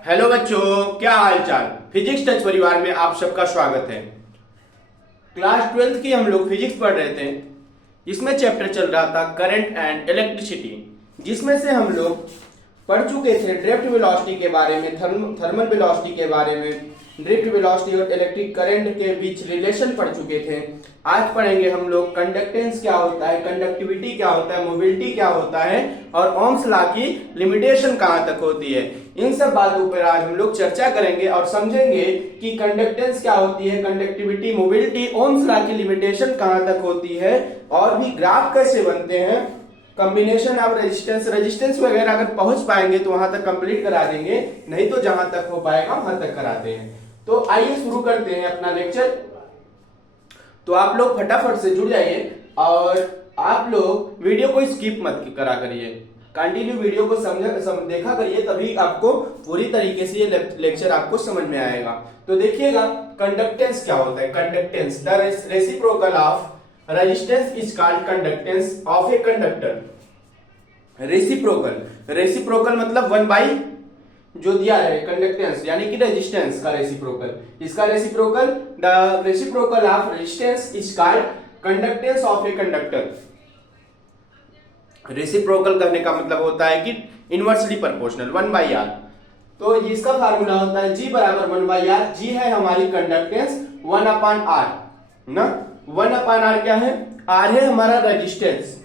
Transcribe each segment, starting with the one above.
Hello बच्चों, क्या हाल चाल। फिजिक्स टच परिवार में आप सबका स्वागत है। क्लास 12th की हम लोग फिजिक्स पढ़ रहे थे, जिसमें चैप्टर चल रहा था करंट एंड इलेक्ट्रिसिटी, जिसमें से हम लोग पढ़ चुके थे ड्रिफ्ट वेलोसिटी के बारे में, थर्मल वेलोसिटी के बारे में, ड्रिफ्ट वेलोसिटी और इलेक्ट्रिक करंट के बीच रिलेशन पढ़ चुके थे। आज पढ़ेंगे हम लोग कंडक्टेंस क्या होता है, कंडक्टिविटी क्या होता है, मोबिलिटी क्या होता है और ओम्स लॉ की लिमिटेशन कहां तक होती है। इन सब बातों पर आज हम लोग चर्चा करेंगे और समझेंगे कि कंडक्टेंस क्या होती है, कंडक्टिविटी, मोबिलिटी, ओम्स लॉ की लिमिटेशन कहां तक होती है और भी ग्राफ कैसे बनते हैं, कॉम्बिनेशन ऑफ रेजिस्टेंस वगैरह अगर पहुंच पाएंगे तो वहां तक कंप्लीट करा देंगे, नहीं तो जहां तक हो पाएगा वहां तक कराते हैं। तो आइए शुरू करते हैं अपना लेक्चर। तो आप लोग फटाफट से जुड़ जाइए और आप लोग वीडियो को स्किप मत करा करिए, कंटिन्यू वीडियो को देखा करिए, तभी आपको पूरी तरीके से ये लेक्चर आपको समझ में आएगा। तो देखिएगा कंडक्टेंस क्या होता है। Conductance, the reciprocal of resistance is called conductance of a conductor. Reciprocal मतलब 1/, जो दिया है कंडक्टेंस यानी कि रेजिस्टेंस का रेसिप्रोकल, इसका reciprocal, the reciprocal of resistance is called conductance of a conductor. Reciprocal करने का मतलब होता है कि इनवर्सली प्रोपोर्शनल 1/r। तो इसका फार्मूला होता है G बराबर 1/r। G है हमारी कंडक्टेंस, 1/r ना। 1/r क्या है? R है हमारा रेजिस्टेंस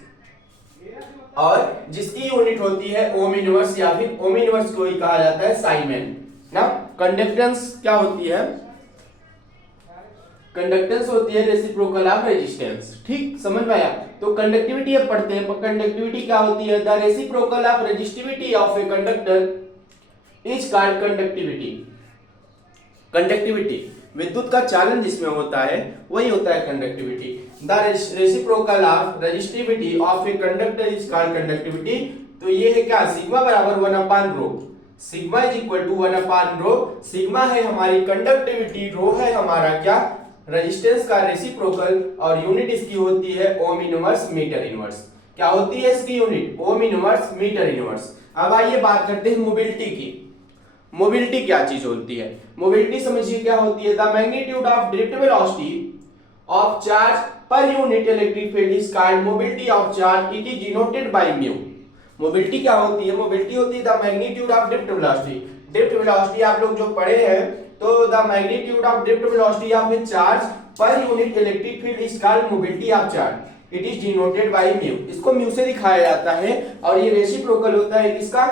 और जिसकी यूनिट होती है ओम इनवर्स, या फिर ओम इनवर्स को ही कहा जाता है साइमेन ना। कंडक्टेंस क्या होती है? कंडक्टेंस होती है रेसिप्रोकल ऑफ रेजिस्टेंस। ठीक, समझ में आया? तो कंडक्टिविटी अब पढ़ते हैं। कंडक्टिविटी क्या होती है? The reciprocal of resistivity of a conductor is called conductivity. Conductivity विद्युत का चालन जिसमें होता है वही होता है conductivity. The reciprocal of resistivity of a conductor is called conductivity. तो ये है क्या? सिग्मा बराबर 1/रो। सिग्मा इज इक्वल टू 1/रो। सिग्मा है हमारी कंडक्टिविटी, रो है हमारा क्या? रेजिस्टेंस का रेसिप्रोकल, और यूनिट इसकी होती है ओम इनवर्स मीटर इनवर्स। क्या होती है इसकी unit? Ohm inverse metre inverse. अब आइए बात करते हैं मोबिलिटी की। मोबिलिटी क्या चीज होती है? मोबिलिटी समझिए क्या होती है? The magnitude of drift velocity of charge per unit electric field is called mobility of charge, it is denoted by mu. Mobility क्या होती है? मोबिलिटी होती है the magnitude of drift velocity. Drift velocity आप लोग जो पढ़े हैं, तो the magnitude of drift velocity of A charge per unit electric field is called mobility of charge, it is denoted by mu. इसको म्यू से दिखाया जाता है और ये रेसिप्रोकल होता है किसका?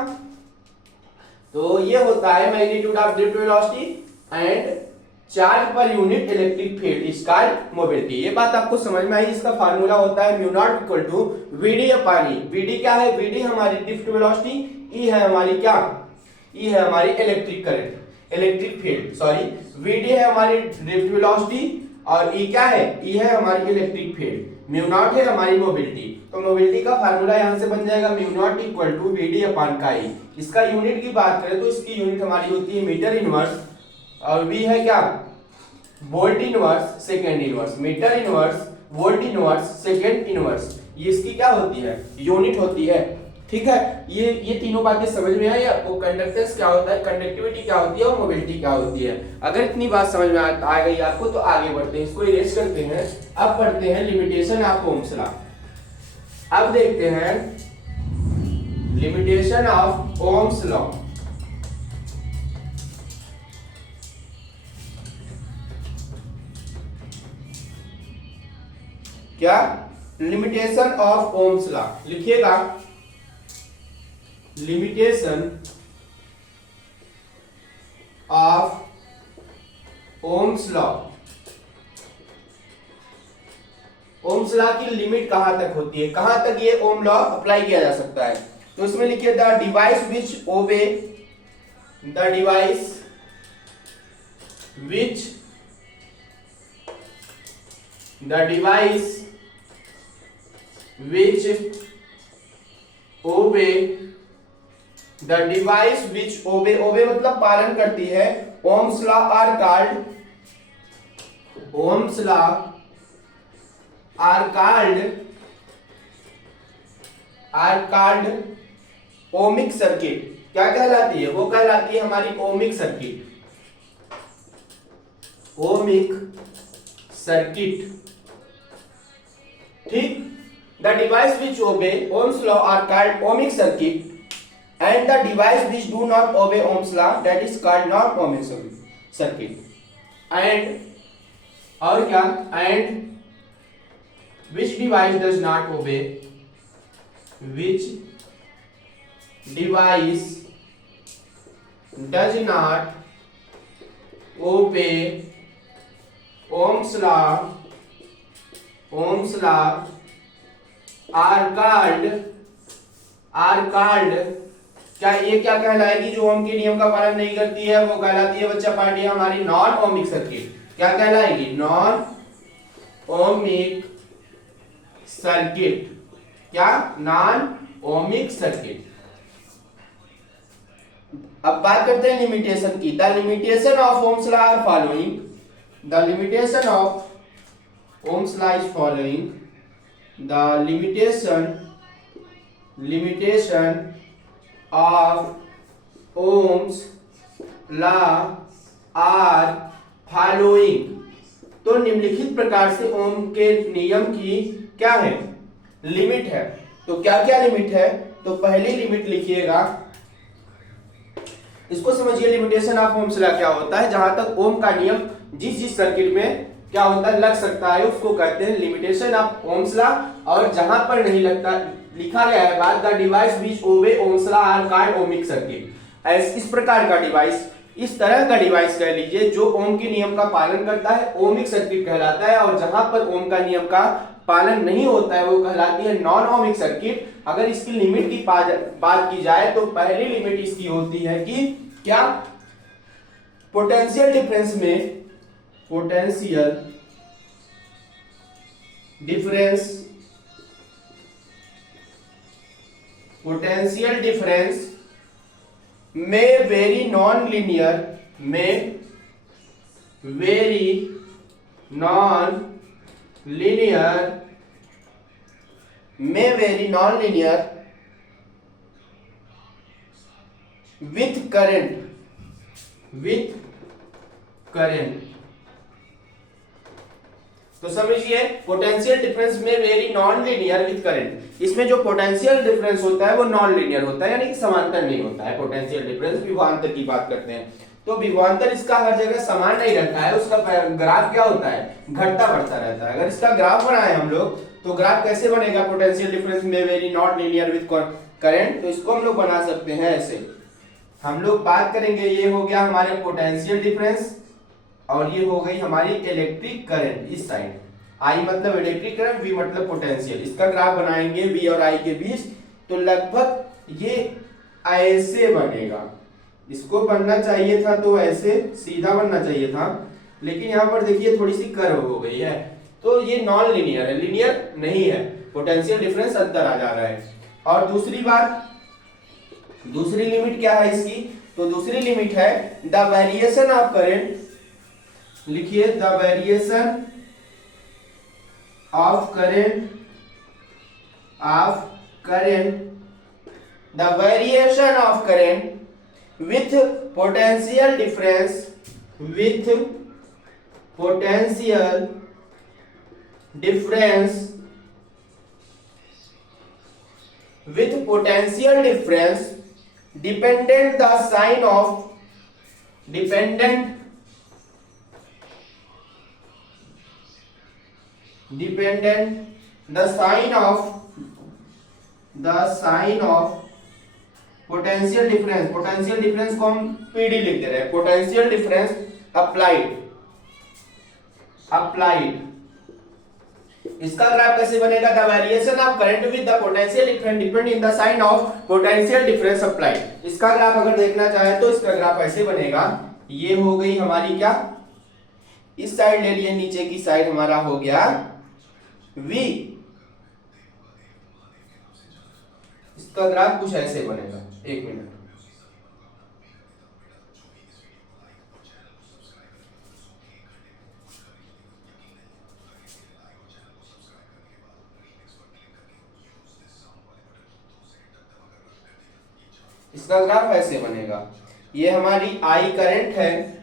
तो ये होता है magnitude of drift velocity and charge per unit electric field is called mobility. ये बात आपको समझ में आई? इसका फार्मूला होता है mu naught equal to VD upon E. VD क्या है? वीडी हमारी ड्रिफ्ट वेलोसिटी, ई है हमारी क्या? ई है हमारी electric current, electric field, sorry. VD है हमारी ड्रिफ्ट वेलोसिटी और ई क्या है? ई है हमारी इलेक्ट्रिक फील्ड। म्यू नॉट है हमारी मोबिलिटी। तो मोबिलिटी का फार्मूला यहां से बन जाएगा mu naught equal to VD upon का ई। इसका यूनिट की बात करें तो इसकी यूनिट हमारी होती है मीटर इनवर्स, और वी है क्या? Volt inverse second inverse. Metre inverse, volt inverse, second inverse, ये इसकी क्या होती है? यूनिट होती है। ठीक है, ये तीनों बातें समझ में आई आपको? कंडक्टेंस क्या होता है, कंडक्टिविटी क्या होती है और मोबिलिटी क्या होती है। अगर इतनी बात समझ में आ गई आपको तो आगे बढ़ते हैं, इसको इरेज करते हैं। अब पढ़ते हैं लिमिटेशन ऑफ ओम्स लॉ। अब देखते हैं लिमिटेशन ऑफ ओम्स लॉ। क्या? लिमिटेशन ऑफ ओम्स लॉ लिखिएगा। Limitation of Ohm's law. Ohm's law की लिमिट कहां तक होती है, कहां तक ये ओम लॉ अप्लाई किया जा सकता है? तो इसमें लिखिए the device which obey, the device which, the device which obey, the device which ओबे, ओबे मतलब पालन करती है, Ohm's law are called, Ohm's law are called ohmic circuit. क्या कहलाती है? वो कहलाती है हमारी ओमिक सर्किट। ओमिक सर्किट, ठीक। The device which obey Ohm's law are called ohmic circuit and the device which do not obey Ohm's law that is called non ohmic circuit. And और क्या? And which device does not obey, which device does not obey Ohm's law are called क्या ये क्या कहलाएगी? जो ओम के नियम का पालन नहीं करती है वो कहलाती है बच्चा पार्टी हमारी नॉन ओमिक सर्किट। क्या कहलाएगी? Non ohmic circuit. क्या? Non ohmic circuit. अब बात करते हैं लिमिटेशन की। The limitation of Ohm's law are following. The limitation of Ohm's law is following. The limitation of Ohm's law are following. तो निम्नलिखित प्रकार से ओम के नियम की क्या है? लिमिट है। तो क्या क्या लिमिट है? तो पहली लिमिट लिखिएगा, इसको समझिए। लिमिटेशन ऑफ ओम्स लॉ क्या होता है? जहां तक ओम का नियम जिस जिस सर्किट में क्या होता है लग सकता है उसको कहते हैं लिमिटेशन ऑफ ओम्स लॉ। और जहां पर नहीं लगता, लिखा गया है बात, the device which obey Ohm's law are called ohmic circuit. इस प्रकार का डिवाइस, इस तरह का डिवाइस कह लीजिए जो ओम के नियम का पालन करता है, ओमिक सर्किट कहलाता है। और जहां पर ओम का नियम का पालन नहीं होता है वो कहलाती है नॉन ओमिक सर्किट। अगर इसकी लिमिट की बात की जाए तो पहली लिमिट इसकी होती है कि क्या? पोटेंशियल डिफरेंस में, पोटेंशियल डिफरेंस में वेरी नॉन लीनियर, में very non linear with current. तो समझिए, पोटेंशियल डिफरेंस में very non linear with current. इसमें जो पोटेंशियल डिफरेंस होता है वो नॉन लीनियर होता है, यानी कि समांतर नहीं होता है। पोटेंशियल डिफरेंस विभवांतर की बात करते हैं तो विभवांतर इसका हर जगह समान नहीं रहता है, उसका ग्राफ क्या होता है? घटता बढ़ता रहता है। अगर इसका ग्राफ बनाए हम लोग तो ग्राफ कैसे बनेगा? पोटेंशियल डिफरेंस में very not linear with current. तो इसको हम लोग बना सकते हैं ऐसे। हम लोग बात करेंगे, ये हो गया हमारे पोटेंशियल डिफरेंस और ये हो गई हमारी इलेक्ट्रिक करंट इस साइड। I मतलब इलेक्ट्रिक करंट, V मतलब पोटेंशियल। इसका ग्राफ बनाएंगे V और I के बीच तो लगभग ये ऐसे बनेगा। इसको बनना चाहिए था तो ऐसे सीधा बनना चाहिए था, लेकिन यहाँ पर देखिए थोड़ी सी कर्व हो गई है। तो ये नॉन लीनियर है, लीनियर नहीं है। पोटेंशियल डिफरेंस अंदर आ जा रहा है। और दूसरी बात, दूसरी लिमिट क्या है इसकी? तो दूसरी लिमिट है द वेरिएशन ऑफ करंट। लिखिए, the variation of current, the variation of current with potential difference, with potential difference dependent the sign of potential difference. Potential difference को हम पीडी लिख दे रहे हैं, पोटेंशियल डिफरेंस अप्लाइड। इसका graph कैसे बनेगा? The variation of current with the potential difference depend in the sign of potential difference applied. इसका ग्राफ अगर देखना चाहे तो इसका ग्राफ ऐसे बनेगा। ये हो गई हमारी क्या? इस साइड ले लिए, नीचे की साइड हमारा हो गया V। इसका ग्राफ कुछ ऐसे बनेगा। एक मिनट, इसका ग्राफ ऐसे बनेगा, ये हमारी आई करंट है,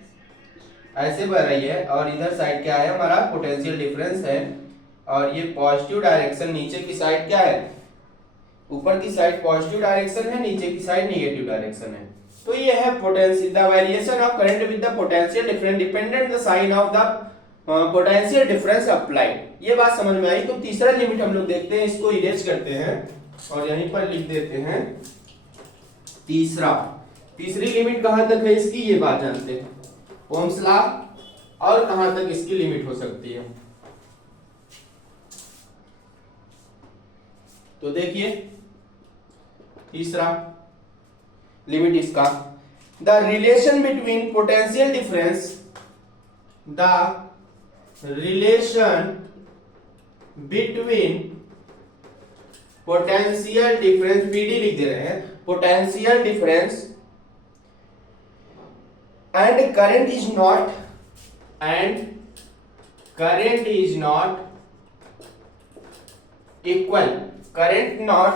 ऐसे बह रही है, और इधर साइड क्या है हमारा पोटेंशियल डिफरेंस है, और ये पॉजिटिव डायरेक्शन, नीचे की साइड क्या है, ऊपर की साइड पॉजिटिव डायरेक्शन है, नीचे की साइड नेगेटिव डायरेक्शन है। तो ये है potential, the variation of current with the potential difference dependent the sign of the potential difference applied. ये बात समझ में आई। तो तीसरा लिमिट हम लोग देखते हैं, इसको इरेज करते हैं और यहीं पर लिख देते हैं तीसरी लिमिट कहां तक है इसकी, ये बात जानते हैं, ओम्स लॉ, और कहां तक इसकी लिमिट हो सकती है। तो देखिए तीसरा लिमिट इसका, the relation between potential difference, the relation between potential difference, PD लिख दे रहे हैं, potential difference and current is not equal, current not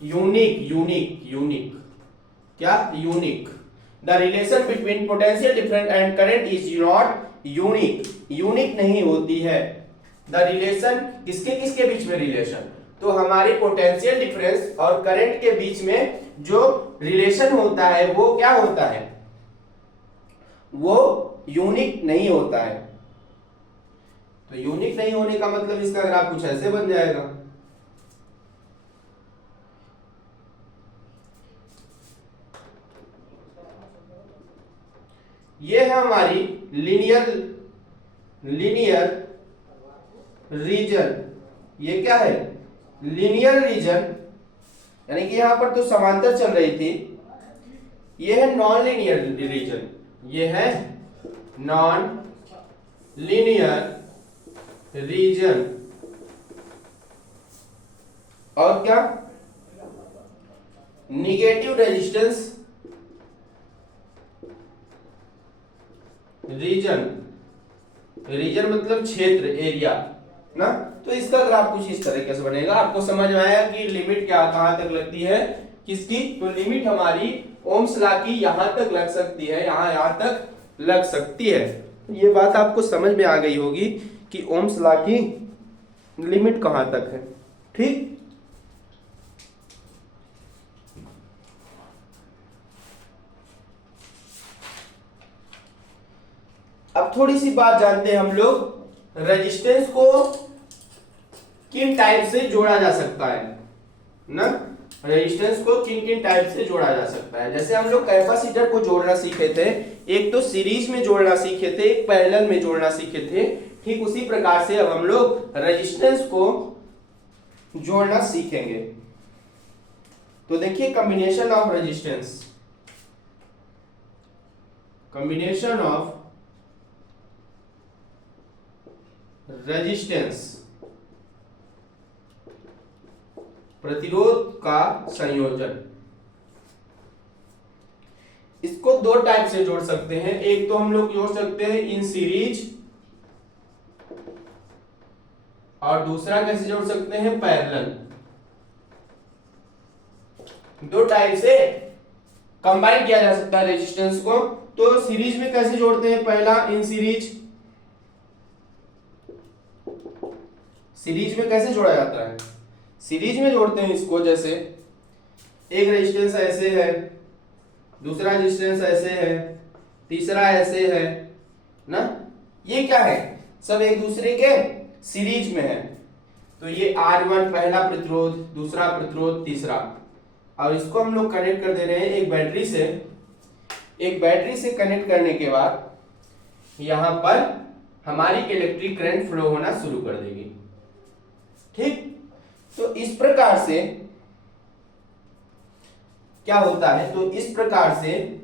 unique, क्या unique, the relation between potential difference and current is not unique नहीं होती है। The relation किसके बीच में रिलेशन, तो हमारे पोटेंशियल डिफरेंस और करंट के बीच में जो रिलेशन होता है वो क्या होता है, वो यूनिक नहीं होता है। तो यूनिक नहीं होने का मतलब इसका ग्राफ कुछ ऐसे बन जाएगा, ये है हमारी लीनियर रीजन, ये क्या है लीनियर रीजन, यानी कि यहां पर तो समांतर चल रही थी, ये है नॉन लीनियर रीजन, ये है नॉन लीनियर रीजन, और क्या निगेटिव रेजिस्टेंस रीजन मतलब क्षेत्र, एरिया ना। तो इसका ग्राफ कुछ इस तरीके से बनेगा। आपको समझ में आया कि लिमिट क्या कहां तक लगती है किसकी, तो लिमिट हमारी ओम्स लॉ की यहां तक लग सकती है, यहां तक लग सकती है। ये बात आपको समझ में आ गई होगी कि ओम्स लॉ की लिमिट कहां तक है। ठीक, अब थोड़ी सी बात जानते हैं हम लोग, रेजिस्टेंस को किन टाइप से जोड़ा जा सकता है ना, रेजिस्टेंस को किन किन टाइप से जोड़ा जा सकता है। जैसे हम लोग कैपेसिटर को जोड़ना सीखे थे, एक तो सीरीज में जोड़ना सीखे थे, एक पैरेलल में जोड़ना सीखे थे, ठीक उसी प्रकार से अब हम लोग रेजिस्टेंस को जोड़ना सीखेंगे। तो देखिए combination of resistance, combination of resistance, प्रतिरोध का संयोजन, इसको दो टाइप से जोड़ सकते हैं। एक तो हम लोग जोड़ सकते हैं इन सीरीज, और दूसरा कैसे जोड़ सकते हैं पैरेलल। दो टाइप से कंबाइन किया जा सकता है रेजिस्टेंस को। तो सीरीज में कैसे जोड़ते हैं, पहला इन सीरीज में कैसे जोड़ा जाता है, सीरीज में जोड़ते हैं इसको, जैसे एक रेजिस्टेंस ऐसे है, दूसरा रेजिस्टेंस ऐसे है, तीसरा ऐसे है ना, ये क्या है सब एक दूसरे के सीरीज में है। तो ये R1 पहला प्रतिरोध, दूसरा प्रतिरोध, तीसरा, और इसको हम लोग कनेक्ट कर दे रहे हैं एक बैटरी से। एक बैटरी से कनेक्ट करने के बाद यहां पर हमारी इलेक्ट्रिक करंट फ्लो होना शुरू कर देगी। ठीक, तो इस प्रकार से क्या होता है, तो इस प्रकार से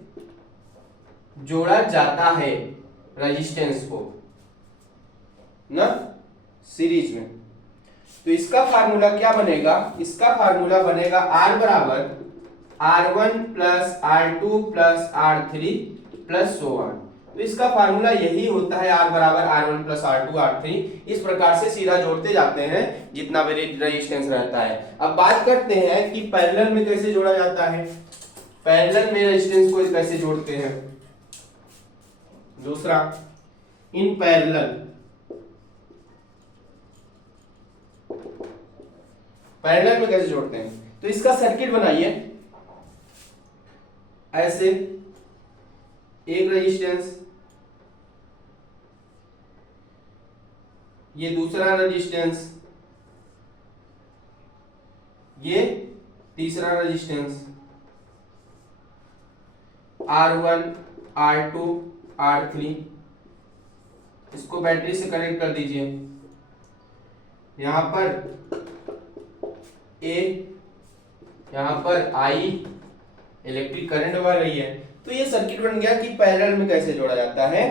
जोड़ा जाता है रेजिस्टेंस को ना सीरीज में। तो इसका फार्मूला क्या बनेगा, इसका फार्मूला बनेगा R बराबर R1 plus R2 plus R3 plus so on. तो इसका फार्मूला यही होता है, R बराबर R1 प्लस R2 R3। इस प्रकार से सीधा जोड़ते जाते हैं जितना भी रेजिस्टेंस रहता है। अब बात करते हैं कि पैरेलल में कैसे जोड़ा जाता है, पैरेलल में रेजिस्टेंस को कैसे जोड़ते हैं। दूसरा, इन पैरेलल, पैरेलल में कैसे जोड़ते हैं, तो इसका सर्किट बनाइए ऐसे, एक रेजिस्टेंस, ये दूसरा रेजिस्टेंस, ये तीसरा रेजिस्टेंस, R1 R2 R3, इसको बैटरी से कनेक्ट कर दीजिए। यहां पर A, यहां पर I इलेक्ट्रिक करंट बह रही है। तो ये सर्किट बन गया कि पैरेलल में कैसे जोड़ा जाता है।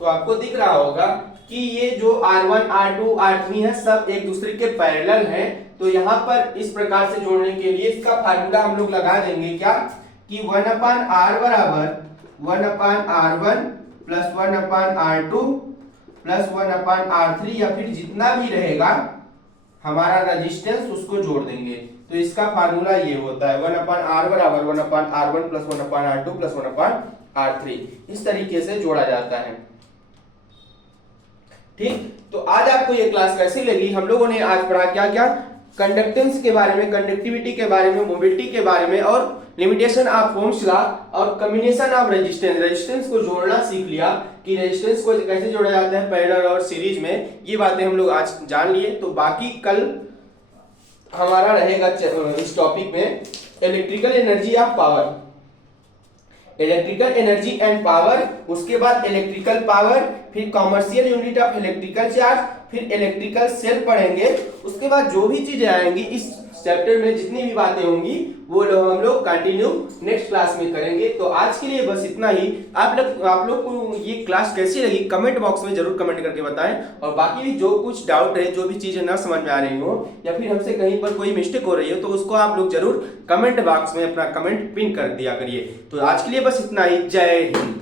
तो आपको दिख रहा होगा कि ये जो R1 R2 R3 है सब एक दूसरे के पैरेलल हैं। तो यहाँ पर इस प्रकार से जोड़ने के लिए इसका फार्मूला हम लोग लगा देंगे क्या, कि 1/R बराबर 1/R1 plus 1/R2 plus 1/R3, या फिर जितना भी रहेगा हमारा रेजिस्टेंस उसको जोड़ देंगे। तो इसका फार्मूला ये होता है 1/R बराबर 1/R1 plus 1/R2 plus 1/R3। इस तरीके से जोड़ा जाता है। ठीक, तो आज आपको ये क्लास कैसी लगी। हम लोगों ने आज पढ़ा क्या क्या, कंडक्टेंस के बारे में, कंडक्टिविटी के बारे में, मोबिलिटी के बारे में, और लिमिटेशन ऑफ ओम्स लॉ, और कॉम्बिनेशन ऑफ रेजिस्टेंस। रेजिस्टेंस को जोड़ना सीख लिया कि रेजिस्टेंस को कैसे जोड़ा जाता है पैरेलल और सीरीज में। ये बातें हम लोग आज जान लिए। तो बाकी कल हमारा रहेगा इस टॉपिक में electrical energy of power, electrical energy and power, उसके बाद इलेक्ट्रिकल पावर, फिर commercial unit of electrical charge, फिर इलेक्ट्रिकल सेल पढ़ेंगे। उसके बाद जो भी चीजें आएंगी इस चैप्टर में, जितनी भी बातें होंगी वो हम लोग कंटिन्यू नेक्स्ट क्लास में करेंगे। तो आज के लिए बस इतना ही। आप लोग को ये क्लास कैसी लगी कमेंट बॉक्स में जरूर कमेंट करके बताएं। और बाकी भी जो कुछ डाउट है, जो भी चीजें ना समझ में आ रही हो, या फिर हमसे कहीं पर कोई मिस्टेक हो रही हो, तो उसको आप लोग जरूर कमेंट बॉक्स में अपना कमेंट पिन कर दिया करिए। तो आज के लिए बस इतना ही। जय हिंद।